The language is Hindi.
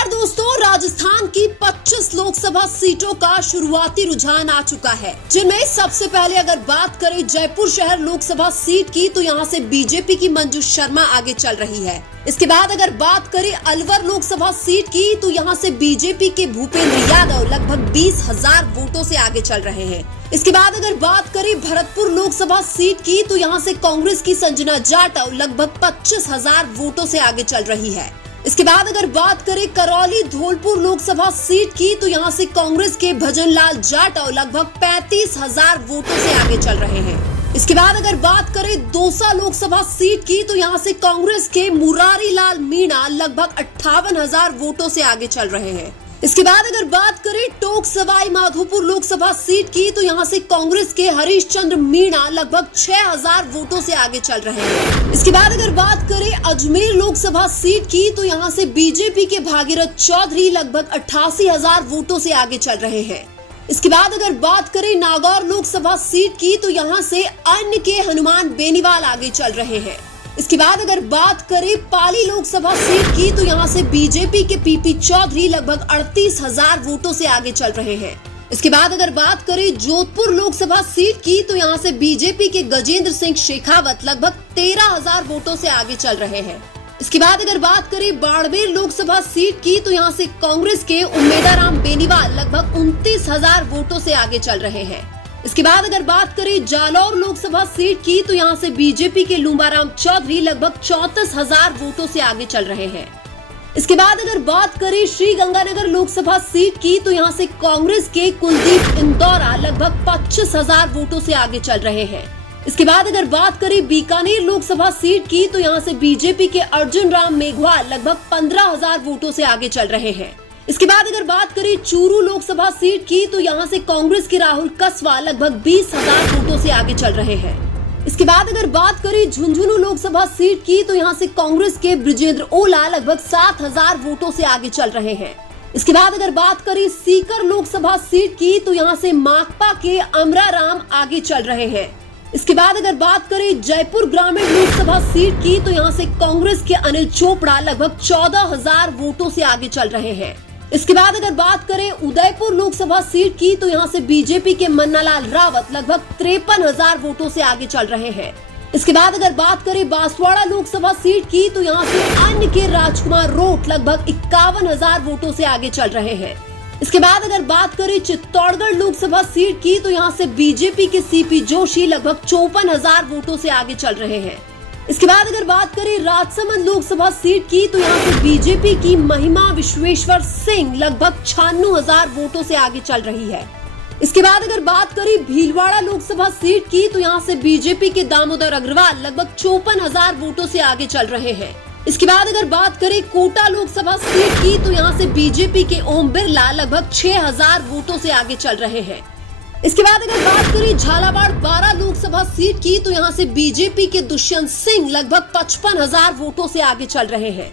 नमस्कार दोस्तों, राजस्थान की 25 लोकसभा सीटों का शुरुआती रुझान आ चुका है, जिनमें सबसे पहले अगर बात करें जयपुर शहर लोकसभा सीट की तो यहां से बीजेपी की मंजू शर्मा आगे चल रही है। इसके बाद अगर बात करें अलवर लोकसभा सीट की तो यहां से बीजेपी के भूपेंद्र यादव लगभग 20,000 वोटों से आगे चल रहे हैं। इसके बाद अगर बात करें भरतपुर लोकसभा सीट की तो यहां से कांग्रेस की संजना जाटव लगभग 25,000 वोटों से आगे चल रही है। इसके बाद अगर बात करें करौली धौलपुर लोकसभा सीट की तो यहां से कांग्रेस के भजन लाल जाटव लगभग 35,000 वोटों से आगे चल रहे हैं। इसके बाद अगर बात करें दौसा लोकसभा सीट की तो यहां से कांग्रेस के मुरारी लाल मीणा लगभग 58,000 वोटों से आगे चल रहे हैं। इसके बाद अगर बात करें टोंक सवाई माधोपुर लोकसभा सीट की तो यहां से कांग्रेस के हरीश चंद्र मीणा लगभग 6,000 वोटों से आगे चल रहे हैं। इसके बाद अगर बात करें अजमेर लोकसभा सीट की तो यहां से बीजेपी के भागीरथ चौधरी लगभग 88,000 वोटों से आगे चल रहे हैं। इसके बाद अगर बात करें नागौर लोकसभा सीट की तो यहां से अन्य के हनुमान बेनीवाल आगे चल रहे हैं। इसके बाद अगर बात करें पाली लोकसभा सीट की तो यहां से बीजेपी के पीपी चौधरी लगभग 38,000 वोटों से आगे चल रहे हैं। इसके बाद अगर बात करें जोधपुर लोकसभा सीट की तो यहां से बीजेपी के गजेंद्र सिंह शेखावत लगभग 13,000 वोटों से आगे चल रहे हैं। इसके बाद अगर बात करें बाड़मेर लोकसभा सीट की तो यहां से कांग्रेस के उम्मेदाराम बेनीवाल लगभग 29,000 वोटों से आगे चल रहे हैं। इसके बाद अगर बात करें जालौर लोकसभा सीट की तो यहां से बीजेपी के लुम्बाराम चौधरी लगभग 34,000 वोटों से आगे चल रहे हैं। इसके बाद अगर बात करें श्रीगंगानगर लोकसभा सीट की तो यहां से कांग्रेस के कुलदीप इंदौरा लगभग 25,000 वोटों से आगे चल रहे हैं। इसके बाद अगर बात करें बीकानेर लोकसभा सीट की तो यहां से बीजेपी के अर्जुन राम मेघवाल लगभग 15,000 वोटों से आगे चल रहे हैं। इसके बाद अगर बात करें चूरू लोकसभा सीट की तो यहां से कांग्रेस के राहुल कसवा लगभग 20,000 वोटों से आगे चल रहे हैं। इसके बाद अगर बात करें झुंझुनू लोकसभा सीट की तो यहां से कांग्रेस के ब्रिजेंद्र ओला लगभग 7,000 वोटों से आगे चल रहे हैं। इसके बाद अगर बात करें सीकर लोकसभा सीट की तो यहां से माकपा के अमरा राम आगे चल रहे हैं। इसके बाद अगर बात करें जयपुर ग्रामीण लोकसभा सीट की तो यहां से कांग्रेस के अनिल चोपड़ा लगभग 14,000 वोटों से आगे चल रहे हैं। इसके बाद अगर बात करें उदयपुर लोकसभा सीट की तो यहां से बीजेपी के मन्नालाल रावत लगभग 53,000 वोटों से आगे चल रहे हैं। इसके बाद अगर बात करें बांसवाड़ा लोकसभा सीट की तो यहां से अन्य के राजकुमार रोट लगभग 51,000 वोटों से आगे चल रहे हैं। इसके बाद अगर बात करें चित्तौड़गढ़ लोकसभा सीट की तो यहां से बीजेपी के सीपी जोशी लगभग 54,000 वोटों से आगे चल रहे हैं। इसके बाद अगर बात करें राजसमंद लोकसभा सीट की तो यहां से बीजेपी की महिमा विश्वेश्वर सिंह लगभग 96,000 वोटों से आगे चल रही है। इसके बाद अगर बात करें भीलवाड़ा लोकसभा सीट की तो यहां से बीजेपी के दामोदर अग्रवाल लगभग 54,000 वोटों से आगे चल रहे हैं। इसके बाद अगर बात करें कोटा लोकसभा सीट की तो यहां से बीजेपी के ओम बिरला लगभग 6,000 वोटों से आगे चल रहे हैं। इसके बाद अगर बात करें झालावाड़ 12 लोकसभा सीट की तो यहां से बीजेपी के दुष्यंत सिंह लगभग 55,000 वोटों से आगे चल रहे हैं।